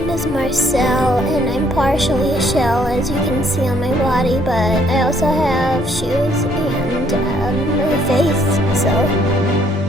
name is Marcel, and I'm partially a shell, as you can see on my body, but I also have shoes and my face, so